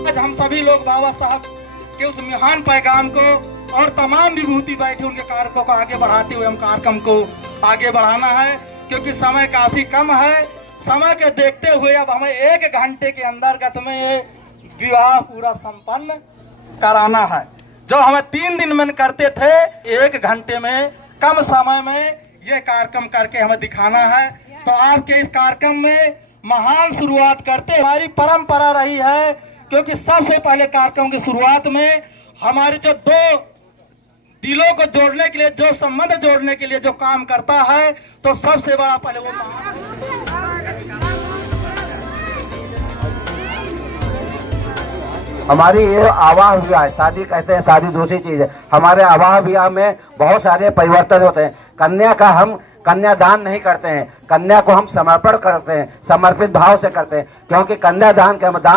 आज हम सभी लोग बाबा साहब के उस महान पैगाम को और तमाम विभूति बैठे उनके कारकों को आगे बढ़ाते हुए हम कार्यक्रम को आगे बढ़ाना है, क्योंकि समय काफी कम है। समय के देखते हुए अब हमें 1 घंटे के अंतर्गत में ये विवाह पूरा संपन्न कराना है। जो हमें 3 दिन में करते थे, 1 घंटे में कम समय में ये कार्यक्रम करके हमें दिखाना है। तो आपके इस कार्यक्रम में महान शुरुआत करते हमारी परंपरा रही है, क्योंकि सबसे पहले कार्यक्रम की शुरुआत में हमारे जो 2 दिलों को जोड़ने के लिए, जो संबंध जोड़ने के लिए जो काम करता है, तो सबसे बड़ा पहले वो हमारी ये आवाह विवाह है। शादी कहते हैं, शादी दूसरी चीज है। हमारे आवाह विवाह में बहुत सारे परिवर्तन होते हैं। कन्या का हम कन्यादान नहीं करते हैं, कन्या को हम समर्पण करते हैं, समर्पित भाव से करते हैं। क्योंकि कन्यादान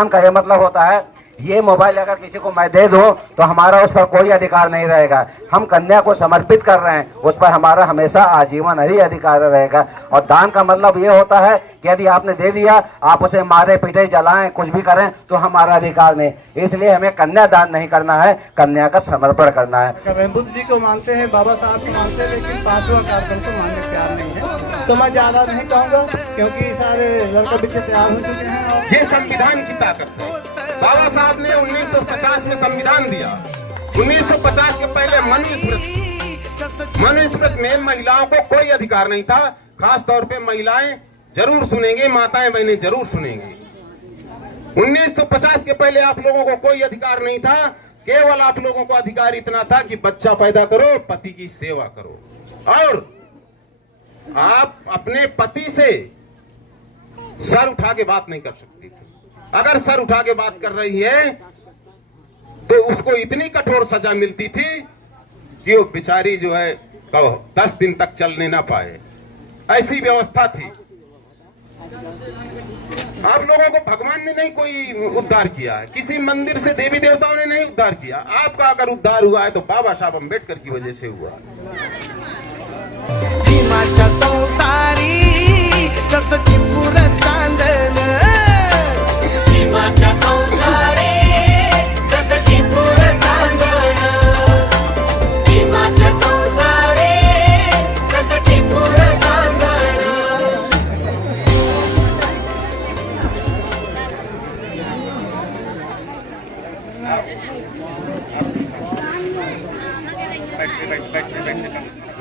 का ये मतलब होता है, ये मोबाइल अगर किसी को मैं दे दूं तो हमारा उस पर कोई अधिकार नहीं रहेगा। हम कन्या को समर्पित कर रहे हैं, उस पर हमारा हमेशा आजीवन ही अधिकार रहेगा। और दान का मतलब ये होता है कि यदि आपने दे दिया, आप उसे मारे पीटे जलाएं कुछ भी करें तो हमारा अधिकार नहीं। इसलिए हमें कन्यादान नहीं करना है, कन्या का समर्पण करना है। बुद्ध जी को मानते हैं, बाबा साहब को मानते हैं, लेकिन 5वां कार्यक्रम को मानने तैयार नहीं है। तो मैं ज्यादा नहीं कहूँगा, क्योंकि सारे लड़का बच्चे तैयार हो चुके हैं। ये संविधान की ताकत है। बाबा साहब ने 1950 में संविधान दिया। 1950 के पहले मनुस्मृति में महिलाओं को कोई अधिकार नहीं था। खास तौर पे महिलाएं जरूर सुनेंगे, माताएं बहनें जरूर सुनेंगे। 1950 के पहले आप लोगों को कोई अधिकार नहीं था। केवल आप लोगों को अधिकार इतना था कि बच्चा पैदा करो, पति की सेवा करो, और आप अपने पति से सर उठा के बात नहीं कर सकती थी। अगर सर उठा के बात कर रही है तो उसको इतनी कठोर सजा मिलती थी कि वो बेचारी जो है तो 10 दिन तक चलने ना पाए, ऐसी व्यवस्था थी। आप लोगों को भगवान ने नहीं कोई उद्धार किया है, किसी मंदिर से देवी देवताओं ने नहीं उद्धार किया। आपका अगर उद्धार हुआ है तो बाबा साहब अम्बेडकर की वजह से हुआ।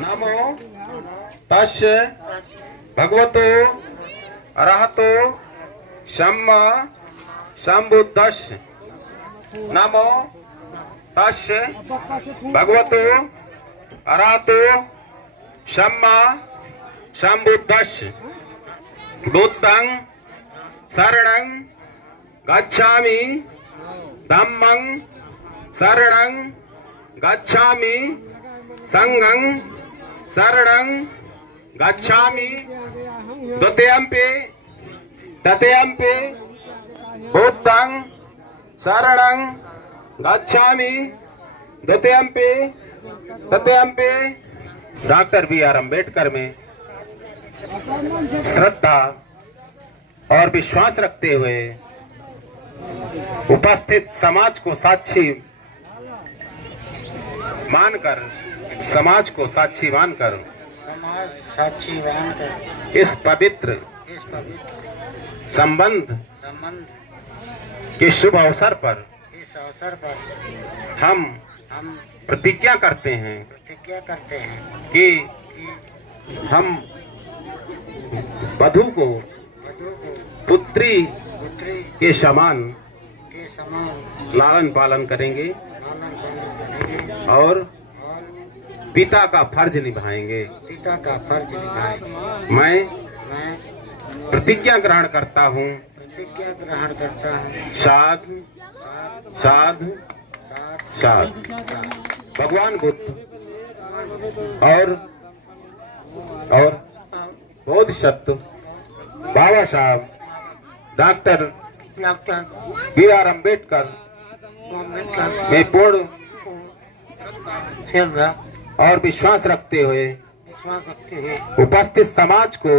नमो तस्य भगवतो अरहतो सम्मा सम्बुद्धस्य। नमो तस्य भगवतो अरहतो सम्मा सम्बुद्धस्य। बुद्धं शरणं गच्छामि, धम्मं शरणं गच्छामि, संघं शरणं गच्छामि, द्वितीयंपि तृतीयंपि बुद्धं शरणं गच्छामि, द्वितीयंपि तृतीयंपि। Doctor B.R. अम्बेडकर में श्रद्धा और विश्वास रखते हुए उपस्थित समाज को साक्षी मानकर, समाज को साक्षी मानकर, इस पवित्र संबंध के शुभ अवसर पर हम प्रतिज्ञा करते हैं कि हम वधू को पुत्री के समान लालन पालन करेंगे और पिता का फर्ज निभाएंगे। मैं प्रतिज्ञा ग्रहण करता हूँ। साधु साधु साधु। भगवान बुद्ध और बोधिसत्व बाबा साहब डॉक्टर B.R. अम्बेडकर में पूर्ण और विश्वास रखते हुए उपस्थित समाज को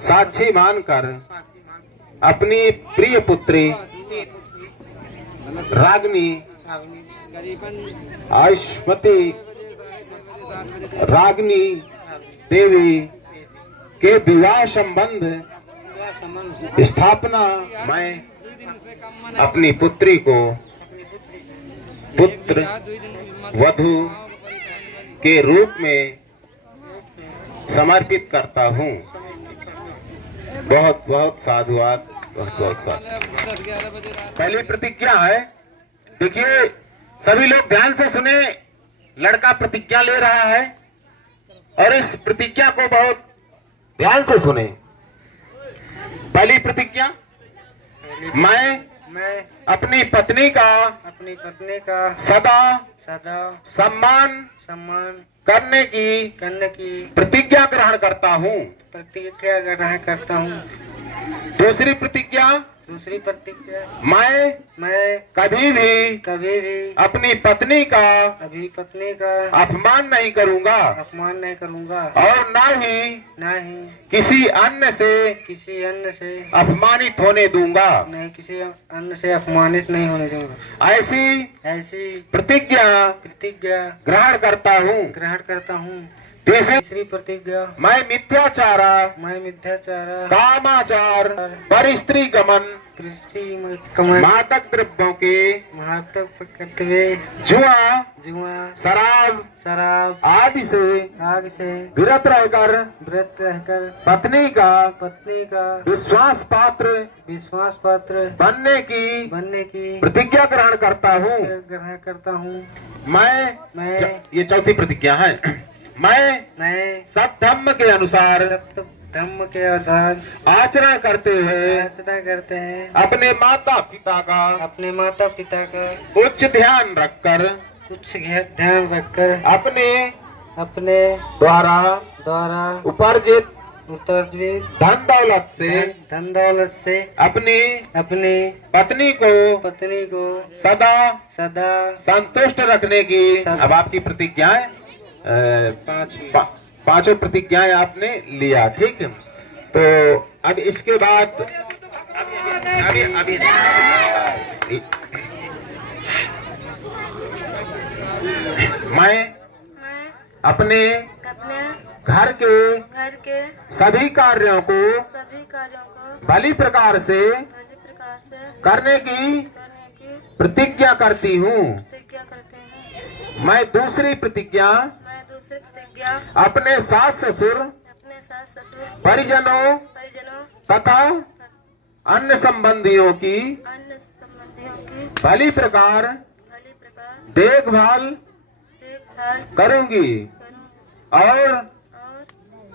साक्षी मानकर अपनी प्रिय पुत्री रागनी आयुष्मती रागनी देवी के विवाह संबंध स्थापना मैं अपनी पुत्री को पुत्र वधू के रूप में समर्पित करता हूँ। बहुत बहुत साधुवाद, बहुत बहुत साधु। पहली प्रतिज्ञा है, देखिए सभी लोग ध्यान से सुने। लड़का प्रतिज्ञा ले रहा है और इस प्रतिज्ञा को बहुत ध्यान से सुने। पहली प्रतिज्ञा, मैं अपनी पत्नी का सदा सम्मान करने की प्रतिज्ञा ग्रहण करता हूँ। दूसरी प्रतिज्ञा, मैं कभी भी अपनी पत्नी का अपमान नहीं करूँगा और ना ही किसी अन्य से अपमानित होने दूंगा। ऐसी प्रतिज्ञा ग्रहण करता हूँ। तीसरी प्रतिज्ञा, मैं मिथ्याचार कामाचार परिस्त्री गमन मादक द्रव्यों के जुआ शराब आदि से विरत रहकर पत्नी का विश्वास पात्र बनने की प्रतिज्ञा ग्रहण करता हूँ। मैं ये चौथी प्रतिज्ञा है। मैं सब धर्म के अनुसार आचरण करते हुए अपने माता पिता का उच्च ध्यान रखकर अपने द्वारा उपार्जित धन दौलत से अपनी पत्नी को सदा संतुष्ट रखने की अब आपकी प्रतिज्ञाएं पांचों प्रतिज्ञाएं आपने लिया, ठीक है। तो अब इसके बाद अभी मैं अपने घर के सभी कार्यों को भली प्रकार से करने की प्रतिज्ञा करती हूँ। मैं दूसरी प्रतिज्ञा अपने सास ससुर परिजनों तथा अन्य संबंधियों की भली प्रकार देखभाल करूंगी और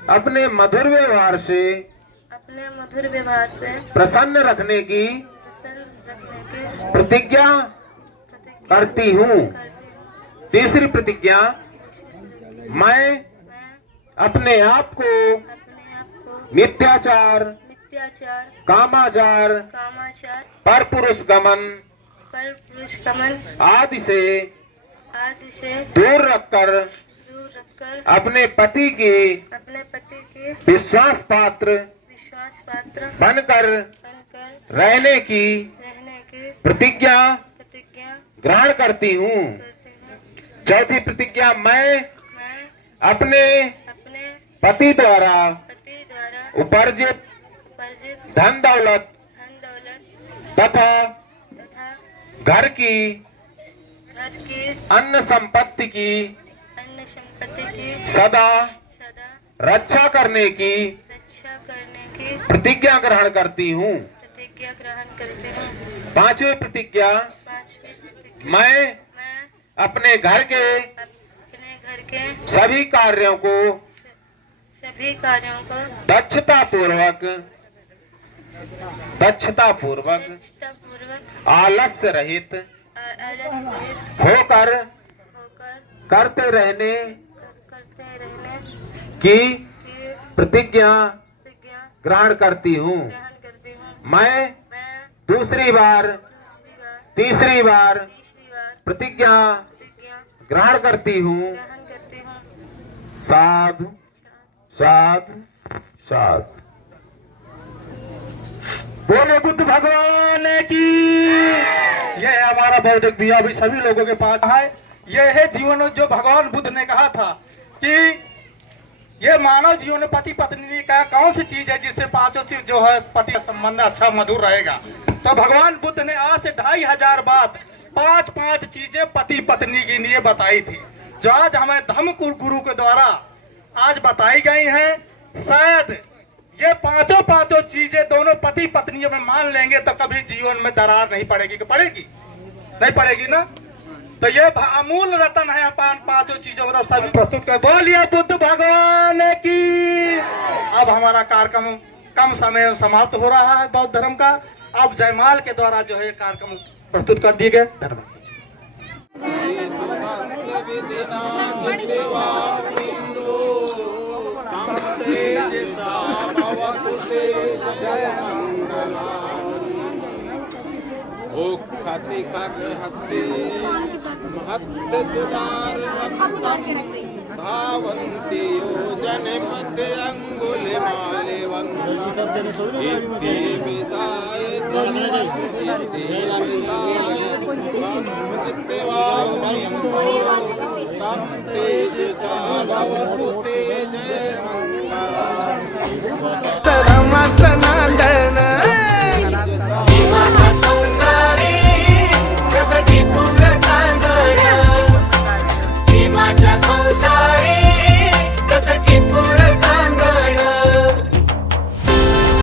अपने मधुर व्यवहार से प्रसन्न रखने की प्रतिज्ञा करती हूँ। तीसरी प्रतिज्ञा, मैं अपने आप को मिथ्याचार कामाचार परपुरुष गमन आदि से दूर रखकर अपने पति की विश्वास पात्र बनकर रहने की प्रतिज्ञा ग्रहण करती हूँ। चौथी प्रतिज्ञा, मैं अपने पति द्वारा उपार्जित धन दौलत तथा घर की अन्य संपत्ति की सदा रक्षा करने की प्रतिज्ञा ग्रहण करती हूँ। पांचवी प्रतिज्ञा, मैं अपने घर के सभी कार्यों को दक्षता पूर्वक आलस्य रहित होकर करते रहने की प्रतिज्ञा ग्रहण करती हूँ। मैं दूसरी बार तीसरी बार प्रतिज्ञा ग्रहण करती हूँ। साधु साधु साधु। बोले बुद्ध भगवान की। ये हमारा हमारा बौद्धिक दिया भी सभी लोगों के पास है। ये है जीवन जो भगवान बुद्ध ने कहा था कि ये मानव जीवन में पति पत्नी का कौन सी चीज है जिससे पांचों चीज जो है पति संबंध अच्छा मधुर रहेगा। तो भगवान बुद्ध ने आज से 2500 बात 5 चीजें पति पत्नी के लिए बताई थी, जो आज हमें धम्म गुरु के द्वारा आज बताई गई हैं। शायद ये पांचों चीजें दोनों पति पत्नियों में मान लेंगे तो कभी जीवन में दरार नहीं पड़ेगी। कि पड़ेगी? नहीं पड़ेगी ना। तो ये अमूल रतन है पांचों चीजों मतलब सभी प्रस्तुत कर। बोलिए बुद्ध भगवान की। अब हमारा कार्यक्रम कम समय में समाप्त हो रहा है बौद्ध धर्म का। अब जयमाल के द्वारा जो है कार्यक्रम प्रस्तुत कर दिए गए। धन्यवाद। खाते हत्ते महत्ते सुधार धावन्ति योजन मध्य अंगुल माले तेज